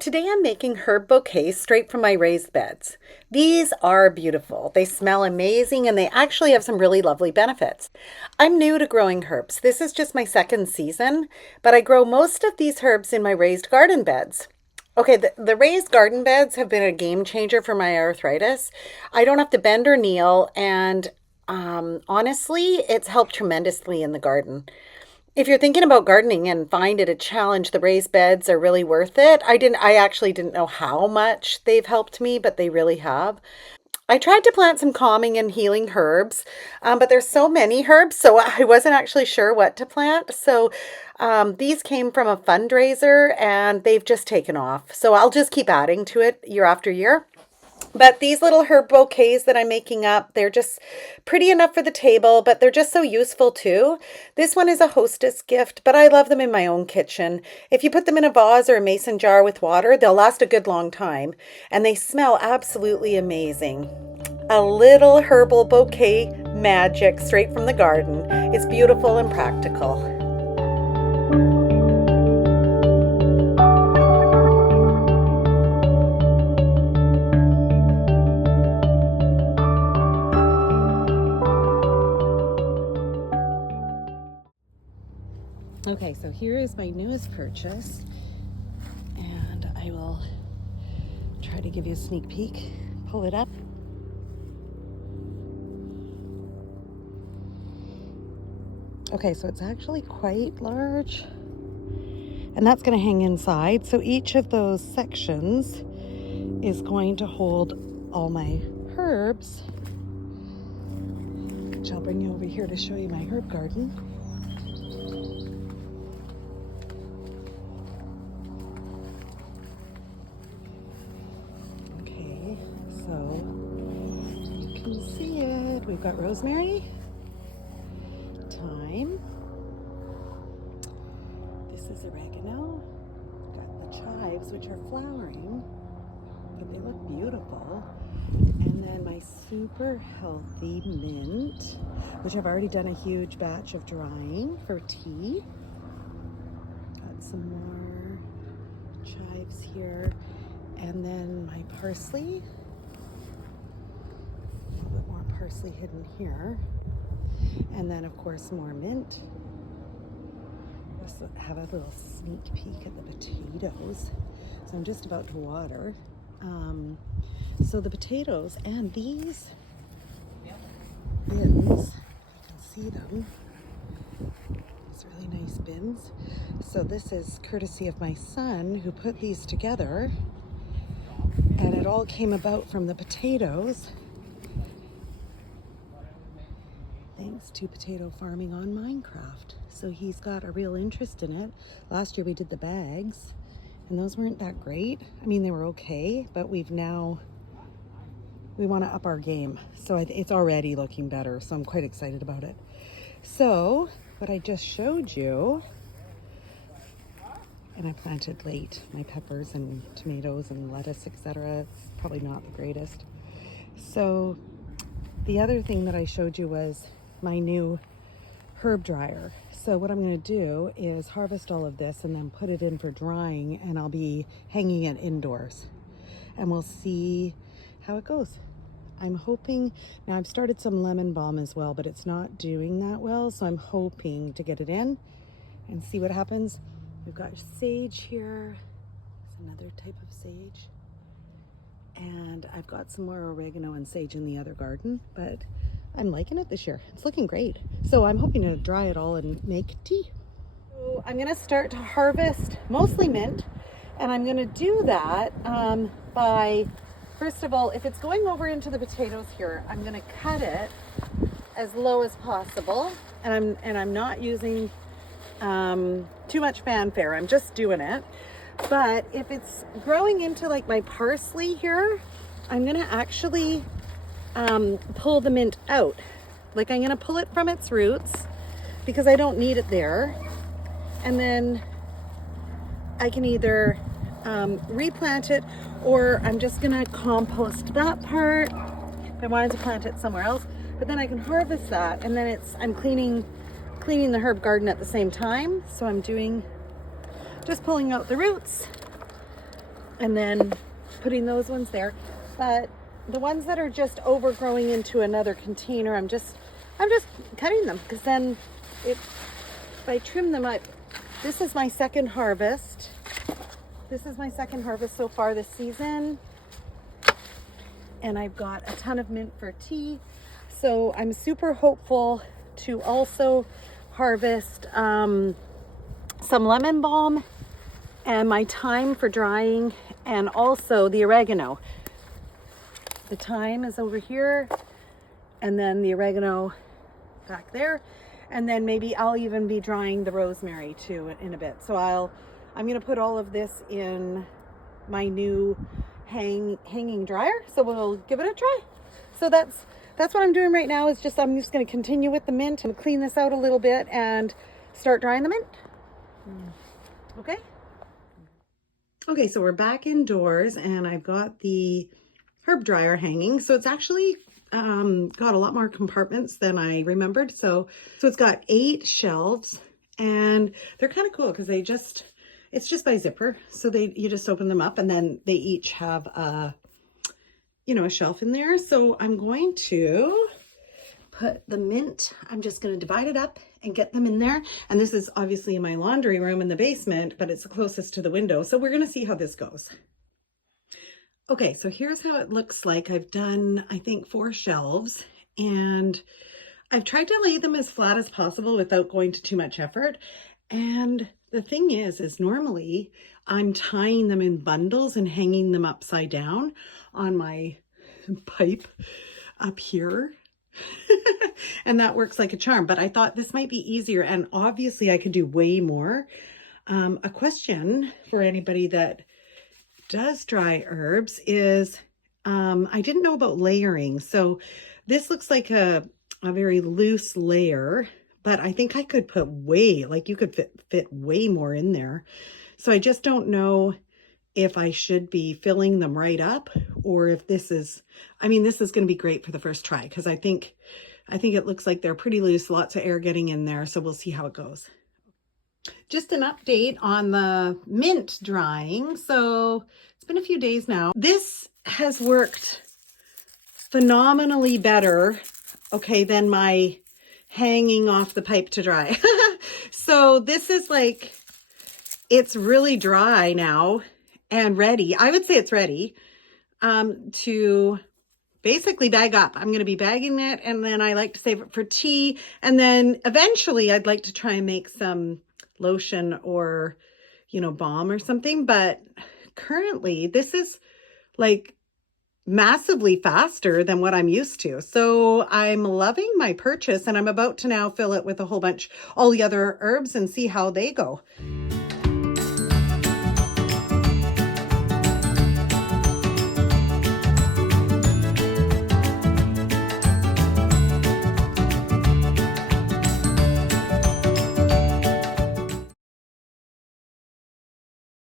Today I'm making herb bouquets straight from my raised beds. These are beautiful. They smell amazing and they actually have some really lovely benefits. I'm new to growing herbs. This is just my second season, but I grow most of these herbs in my raised garden beds. Okay, the raised garden beds have been a game changer for my arthritis. I don't have to bend or kneel, and honestly, it's helped tremendously in the garden. If you're thinking about gardening and find it a challenge, the raised beds are really worth it. I actually didn't know how much they've helped me, but they really have. I tried to plant some calming and healing herbs, but there's so many herbs, so I wasn't actually sure what to plant. So these came from a fundraiser and they've just taken off. So I'll just keep adding to it year after year. But these little herb bouquets that I'm making up, they're just pretty enough for the table, but they're just so useful too. This one is a hostess gift, but I love them in my own kitchen. If you put them in a vase or a mason jar with water, they'll last a good long time, and they smell absolutely amazing. A little herbal bouquet magic straight from the garden. It's beautiful and practical. Okay, so here is my newest purchase, and I will try to give you a sneak peek. Pull it up. Okay, so it's actually quite large, and that's going to hang inside. So each of those sections is going to hold all my herbs, which I'll bring you over here to show you my herb garden. Okay, so you can see it. We've got rosemary, thyme. This is oregano. We've got the chives, which are flowering, but they look beautiful. And then my super healthy mint, which I've already done a huge batch of drying for tea. Got some more chives here. And then my parsley. A little bit more parsley hidden here. And then, of course, more mint. Just have a little sneak peek at the potatoes. So I'm just about to water. So the potatoes and these bins, you can see them. These really nice bins. So this is courtesy of my son who put these together. And it all came about from the potatoes. Thanks to potato farming on Minecraft. So he's got a real interest in it. Last year we did the bags, and those weren't that great. I mean, they were okay, but we want to up our game. So it's already looking better, so I'm quite excited about it. So what I just showed you, and I planted late, my peppers and tomatoes and lettuce, etc. It's probably not the greatest. So the other thing that I showed you was my new herb dryer. So what I'm going to do is harvest all of this and then put it in for drying, and I'll be hanging it indoors, and we'll see how it goes. I'm hoping, now I've started some lemon balm as well, but it's not doing that well, so I'm hoping to get it in and see what happens. We've got sage here. It's another type of sage. And I've got some more oregano and sage in the other garden, but I'm liking it this year. It's looking great. So I'm hoping to dry it all and make tea. So I'm gonna start to harvest mostly mint, and I'm gonna do that by, first of all, if it's going over into the potatoes here, I'm gonna cut it as low as possible, and I'm not using too much fanfare. I'm just doing it. But if it's growing into like my parsley here, I'm gonna actually pull the mint out. Like, I'm gonna pull it from its roots because I don't need it there. And then I can either replant it, or I'm just gonna compost that part if I wanted to plant it somewhere else. But then I can harvest that, and then I'm cleaning the herb garden at the same time. So I'm doing just pulling out the roots and then putting those ones there. But the ones that are just overgrowing into another container, I'm just cutting them, because then if I trim them up, this is my second harvest. This is my second harvest so far this season. And I've got a ton of mint for tea. So I'm super hopeful to also harvest some lemon balm and my thyme for drying, and also the oregano. The thyme is over here, and then the oregano back there. And then maybe I'll even be drying the rosemary too in a bit. So I'm gonna put all of this in my new hanging dryer. So we'll give it a try. So that's what I'm doing right now, is I'm just gonna continue with the mint and clean this out a little bit and start drying the mint. Okay? Okay, so we're back indoors and I've got the herb dryer hanging. So it's actually got a lot more compartments than I remembered. So it's got 8 shelves, and they're kind of cool because it's just by zipper. So you just open them up, and then they each have a shelf in there. So I'm going to put the mint, I'm just going to divide it up and get them in there. And this is obviously in my laundry room in the basement, but it's the closest to the window. So we're going to see how this goes. Okay, so here's how it looks like. I've done, I think, 4 shelves, and I've tried to lay them as flat as possible without going to too much effort. And the thing is normally I'm tying them in bundles and hanging them upside down on my pipe up here. And that works like a charm, but I thought this might be easier, and obviously I could do way more. A question for anybody that does dry herbs is, I didn't know about layering. So this looks like a very loose layer, but I think I could put you could fit way more in there. So I just don't know if I should be filling them right up, or if this is going to be great for the first try, because I think it looks like they're pretty loose, lots of air getting in there. So we'll see how it goes. Just an update on the mint drying. So it's been a few days now. This has worked phenomenally better, okay, than my hanging off the pipe to dry. So this is it's really dry now and ready. I would say it's ready to basically bag up. I'm going to be bagging it, and then I like to save it for tea. And then eventually I'd like to try and make some lotion or, balm or something. But currently this is massively faster than what I'm used to. So I'm loving my purchase, and I'm about to now fill it with all the other herbs and see how they go.